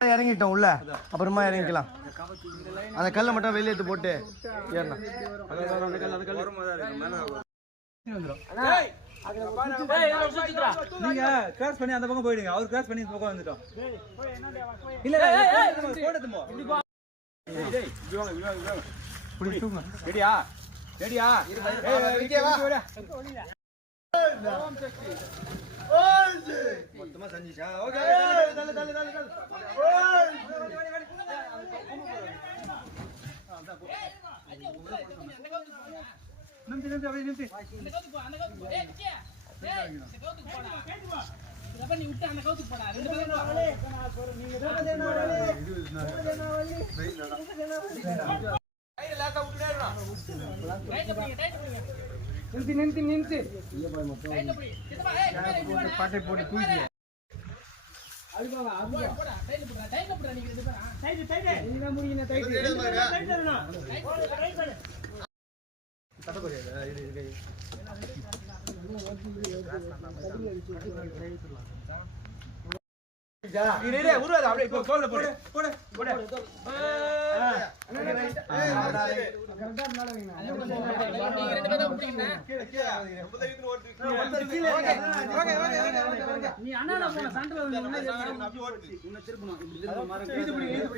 இறங்கிட்டோம் உள்ள, அப்புறமா இறங்கிக்கலாம். அந்த கல்லை மட்டும் வெளியே எடுத்து போட்டு ஏறலாம். நீங்க கிராஸ் பண்ணி அந்த பக்கம் போயிடுங்க. அவர் கிராஸ் பண்ணி இந்த பக்கம் வந்துட்டோம். இல்ல ரெடியா ரெடியா மொத்தமா செஞ்சிச்சா? ஓகே தள்ள தள்ள தள்ள தள்ள. நிமித்தி நிமித்தி அப்படியே நிமித்தி. அந்த கவுத்துக்கு போ, அந்த கவுத்துக்கு போ. ஏய் கியா. ஏய் இந்த கவுத்துக்கு போடா. இதப்ப நீ விட்டு அந்த கவுத்துக்கு போடா. ரெண்டு பேரும் வரலே. நீங்க தேனா வரலே. கையில லாட்டா விட்டுடேறா. ரைட் போய் ரைட் போய். நிமித்தி நிமித்தி நிமித்தி. ரைட் போய். இதப்பா ஏய் பாட்டை போடி தூக்கி. அதுவா அதுவா போடா. டைல போடா. டைல போடா நீங்க ரெண்டு பேரும். Tight tight. நீங்க முடியன டைட். டைட் தரனா. ரைட் போடு. தட்ட போறியா? இரு இரு. இரு இரு உருவாத அப்படியே இப்போ கோல்ல போடு போடு போடு. கரெக்ட்டா மேல வைங்க. நீங்க ரெண்டு பேரும் விட்டீங்க. கீழ கீழ 90 வீட்ல ஓடுறீங்க. Okay okay okay. நீ அண்ணால போன சென்டர்ல வந்து அப்படியே ஓடுறீங்க. உன்னை திருப்பணும். இப்படி திரும்ப மாற. இது